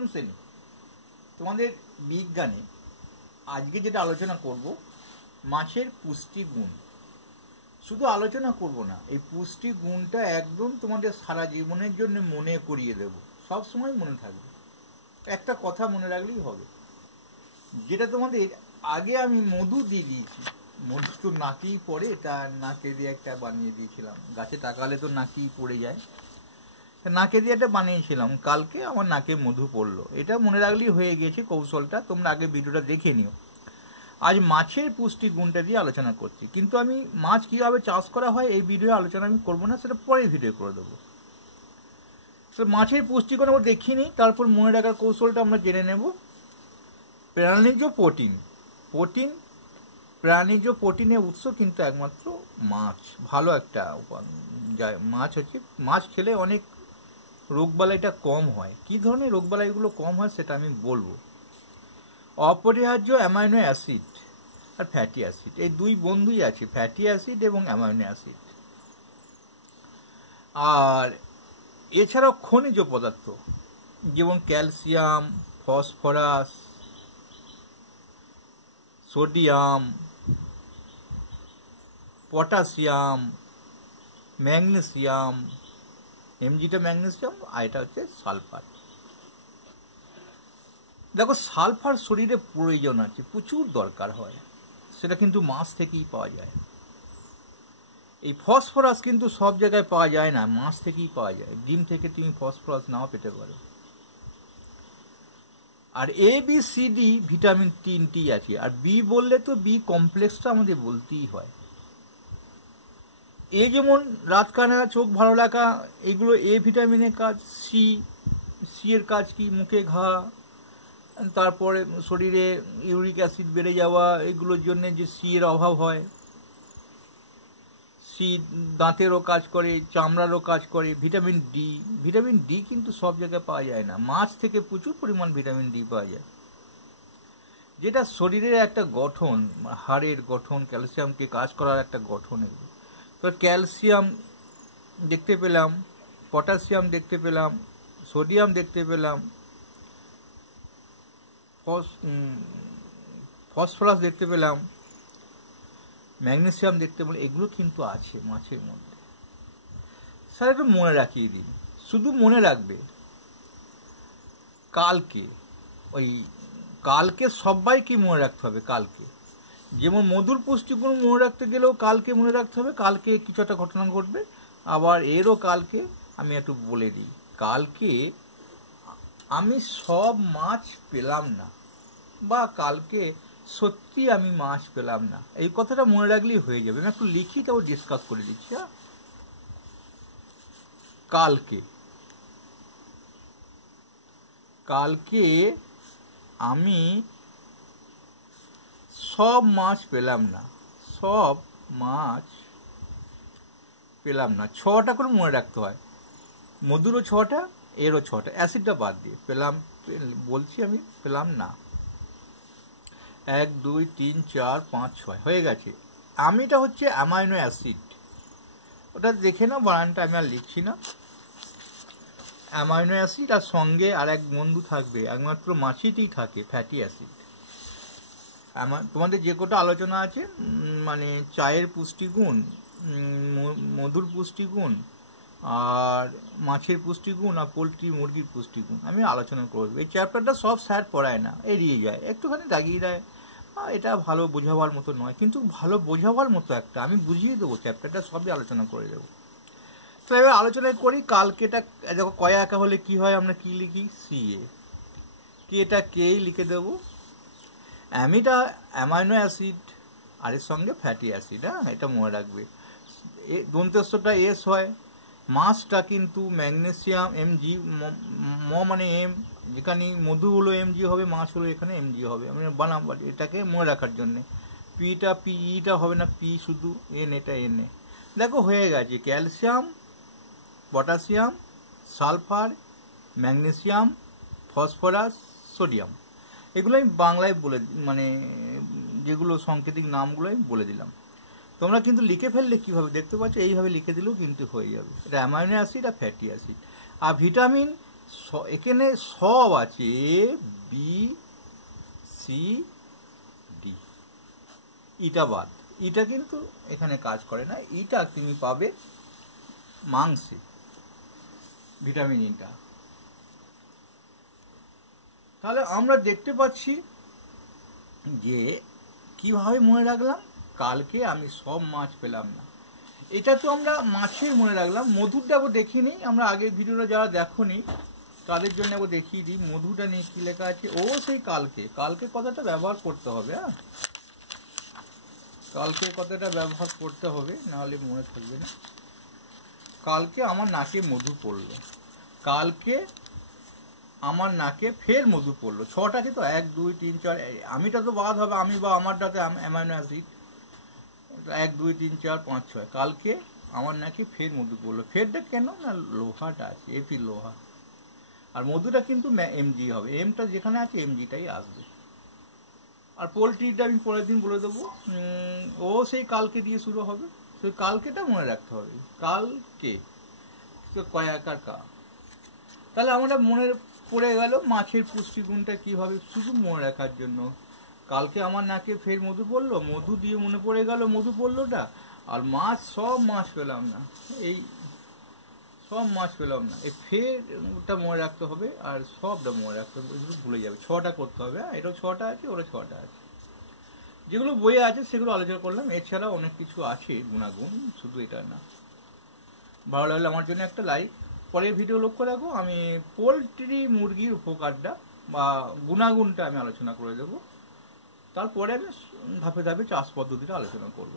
অষ্টম শ্রেণী তোমাদের বিজ্ঞানে আজকে যেটা আলোচনা করব মাছের পুষ্টিগুণ। শুধু আলোচনা করব না, এই পুষ্টি গুণটা একদম তোমাদের সারা জীবনের জন্য মনে করিয়ে দেব, সব সময় মনে থাকবে। একটা কথা মনে রাখলেই হবে, যেটা তোমাদের আগে আমি মধু দিয়ে দিয়েছি। মধু তো নাকেই পড়ে, তা নাকে দিয়ে একটা বানিয়ে দিয়েছিলাম, গাছে তাকালে তো নাকেই পড়ে যায়, নাকে দিয়ে একটা বানিয়েছিলাম। কালকে আমার নাকে মধু পড়লো, এটা মনে রাখলেই হয়ে গেছে কৌশলটা। তোমরা আগে ভিডিওটা দেখে নিও। আজ মাছের পুষ্টি গুণটা দিয়ে আলোচনা করছি, কিন্তু আমি মাছ কীভাবে চাষ করা হয় এই ভিডিও আলোচনা আমি করবো না, সেটা পরে ভিডিও করে দেবো। তো মাছের পুষ্টিগুণ আমরা দেখিয়ে নিই, তারপর মনে রাখার কৌশলটা আমরা জেনে নেব। প্রাণীজ প্রোটিন, প্রাণীজ প্রোটিনের উৎস কিন্তু একমাত্র মাছ। ভালো একটা মাছ হচ্ছে, মাছ খেলে অনেক রোগবালাইটা কম হয়। কী ধরনের রোগবালাইগুলো কম হয় সেটা আমি বলবো। অপরিহার্য অ্যামাইনো অ্যাসিড আর ফ্যাটি অ্যাসিড, এই দুই বন্ধুই আছে, ফ্যাটি অ্যাসিড এবং অ্যামাইনো অ্যাসিড। আর এছাড়াও খনিজ পদার্থ যেমন calcium, phosphorus, sodium, potassium, magnesium, এমজিটা ম্যাগনেসিয়াম, আর এটা হচ্ছে সালফার। দেখো, সালফার শরীরে প্রয়োজন আছে, প্রচুর দরকার হয়, সেটা কিন্তু মাছ থেকেই পাওয়া যায়। এই ফসফরাস কিন্তু সব জায়গায় পাওয়া যায় না, মাছ থেকেই পাওয়া যায়। ডিম থেকে তুমি ফসফরাস নাও পেতে পারো। আর A B C D vitamin 3টি আছে। আর বি বললে তো বি কমপ্লেক্সটা আমাদের বলতেই হয়। এ যেমন রাত কানা, চোখ ভালো লাগা, এগুলো এ ভিটামিনের কাজ। সি এর কাজ কি? মুখে ঘা, তারপরে শরীরে ইউরিক অ্যাসিড বেড়ে যাওয়া, এগুলোর জন্য যে সি এর অভাব হয়। সি দাঁতেরও কাজ করে, চামড়ারও কাজ করে। ভিটামিন ডি কিন্তু সব জায়গায় পাওয়া যায় না, মাছ থেকে প্রচুর পরিমাণ ভিটামিন ডি পাওয়া যায়, যেটা শরীরের একটা গঠন, হাড়ের গঠন, ক্যালসিয়ামকে কাজ করার একটা গঠন। এগুলো তো ক্যালসিয়াম দেখতে পেলাম, পটাশিয়াম দেখতে পেলাম, সোডিয়াম দেখতে পেলাম, ফসফরাস দেখতে পেলাম, ম্যাগনেসিয়াম দেখতে পেলাম। এগুলো কিন্তু আছে মাছের মধ্যে। স্যার একটু মনে রাখিয়ে দিন, শুধু মনে রাখবে কালকে সবাইকে মনে রাখতে হবে। কালকে যেমন মধুর পুষ্টিগুণ মনে রাখতে গেলেও কালকে মনে রাখতে হবে, কালকে কিছু একটা ঘটনা ঘটবে। আবার এরও কালকে আমি একটু বলে দিই, কালকে আমি সব মাছ পেলাম না, বা কালকে সত্যি আমি মাছ পেলাম না, এই কথাটা মনে রাখলেই হয়ে যাবে। আমি একটু লিখি, তারপর ডিসকাস করে দিচ্ছি। কালকে আমি সব মাছ পেলাম না, ছটা করে মনে রাখতে হয়। মধুরও 6টা, এরও 6টা, অ্যাসিডটা বাদ দিয়ে। বলছি আমি পেলাম না। 1 2 3 4 5 6 হয়ে গেছে। আমিটা হচ্ছে অ্যামাইনো অ্যাসিড, ওটা দেখে নাও, বানানটা আমি আর লিখছি না। অ্যামাইনো অ্যাসিড, আর সঙ্গে আর এক বন্ধু থাকবে, একমাত্র মাছেতেই থাকে, ফ্যাটি অ্যাসিড। তোমাদের যে কটা আলোচনা আছে, মানে চায়ের পুষ্টিগুণ, মধুর পুষ্টিগুণ, আর মাছের পুষ্টিগুণ, আর পোলট্রি মুরগির পুষ্টিগুণ আমি আলোচনা করবো। এই চ্যাপ্টারটা সব স্যার পড়ায় না, এড়িয়ে যায়, একটুখানি দাগিয়ে দেয়। এটা ভালো বোঝাবার মতো নয়, কিন্তু ভালো বোঝাবার মতো একটা, আমি বুঝিয়ে দেবো, চ্যাপ্টারটা সবই আলোচনা করে দেবো। তো এবার আলোচনা করি। কালকেটা দেখো, কয়া একা হলে কি হয়, আমরা কি লিখি? CA। এটা কেই লিখে দেবো। অ্যামিটা অ্যামাইনো অ্যাসিড, আর এর সঙ্গে ফ্যাটি অ্যাসিড। এটা মনে রাখবে। দন্তেশ্বরটা এস হয়। মাছটা কিন্তু ম্যাগনেসিয়াম, Mg, মানে এম, যেখানে মধু হলো Mg হবে, মাছ হলো এখানে Mg হবে। আমি বানাম, এটাকে মনে রাখার জন্যে। পিটা হবে না, পি শুধু, এটা এনে। দেখো হয়ে গেছে। Calcium, potassium, sulphur, magnesium, phosphorus, sodium, এগুলো আমি বাংলায় মানে যেগুলো সাংকেতিক নামগুলো আমি বলে দিলাম। তোমরা কিন্তু লিখে ফেললে কীভাবে দেখতে পাচ্ছ, এইভাবে লিখে দিলেও কিন্তু হয়ে যাবে। এটা অ্যামাইনো অ্যাসিড আর ফ্যাটি অ্যাসিড। আর ভিটামিন এখানে সব আছে, এ বি সি ডি, ইটা বাদ। ইটা কিন্তু এখানে কাজ করে না, ইটা তুমি পাবে মাংসে, ভিটামিন ইটা। তাহলে আমরা দেখতে পাচ্ছি যে কিভাবে মনে রাখলাম, কালকে আমি সব মাছ পেলাম না। এটা তো আমরা মাছের মনে রাখলাম। মধুরটা একবার দেখিয়ে নিই, আমরা আগের ভিডিওটা যারা দেখোনি তাদের জন্য একবার দেখিয়ে দিই মধুটা নিয়ে কি লেখা আছে। ও সেই কালকে, কালকে কথাটা ব্যবহার করতে হবে। হ্যাঁ, কালকে কথাটা ব্যবহার করতে হবে, নাহলে মনে থাকবে না। কালকে আমার নাকে মধু পড়লো, কালকে আমার নাকে ফের মধু পড়লো। ছটা কিন্তু 1 2 3 4, আমিটা তো বাদ হবে, আমি বা আমারটাতে অ্যামাইনো অ্যাসিড 1 2 3 4 5 6। কালকে আমার নাকি ফের মধু পড়লো। ফেরটা কেন না, লোহাটা আছে, এপি লোহা। আর মধুটা কিন্তু এমজি হবে, এমটা যেখানে আছে এমজিটাই আসবে। আর পোলট্রিটা আমি পরের দিন বলে দেবো, ও সেই কালকে দিয়ে শুরু হবে। সেই কালকেটা মনে রাখতে হবে, কালকে কয়াকার কা। তাহলে আমরা মনে পড়ে গেল মাছের পুষ্টিগুণটা কিভাবে, শুধু মনে রাখার জন্য। কালকে আমার নাকে ফের মধু পড়লো, মধু দিয়ে মনে পড়ে গেল মধু পড়লোটা। আর মাছ, সব মাছ পেলাম না, এই সব মাছ পেলাম না, এই ফেরটা মনে রাখতে হবে। আর সবটা মনে রাখতে হবে, এগুলো ভুলে যাবে। 6টা করতে হবে। হ্যাঁ, এটাও 6টা আছে, ওরা 6টা আছে। যেগুলো বইয়ে আছে সেগুলো আলোচনা করলাম, এছাড়াও অনেক কিছু আছে গুণাগুণ, শুধু এটা না। ভালো লাগলে আমার জন্য একটা লাইক। পরের ভিডিও লক্ষ্য রাখো, আমি পোলট্রি মুরগির উপকারটা বা গুণাগুণটা আমি আলোচনা করে দেবো। তারপরে আমি ধাপে ধাপে চাষ পদ্ধতিটা আলোচনা করব।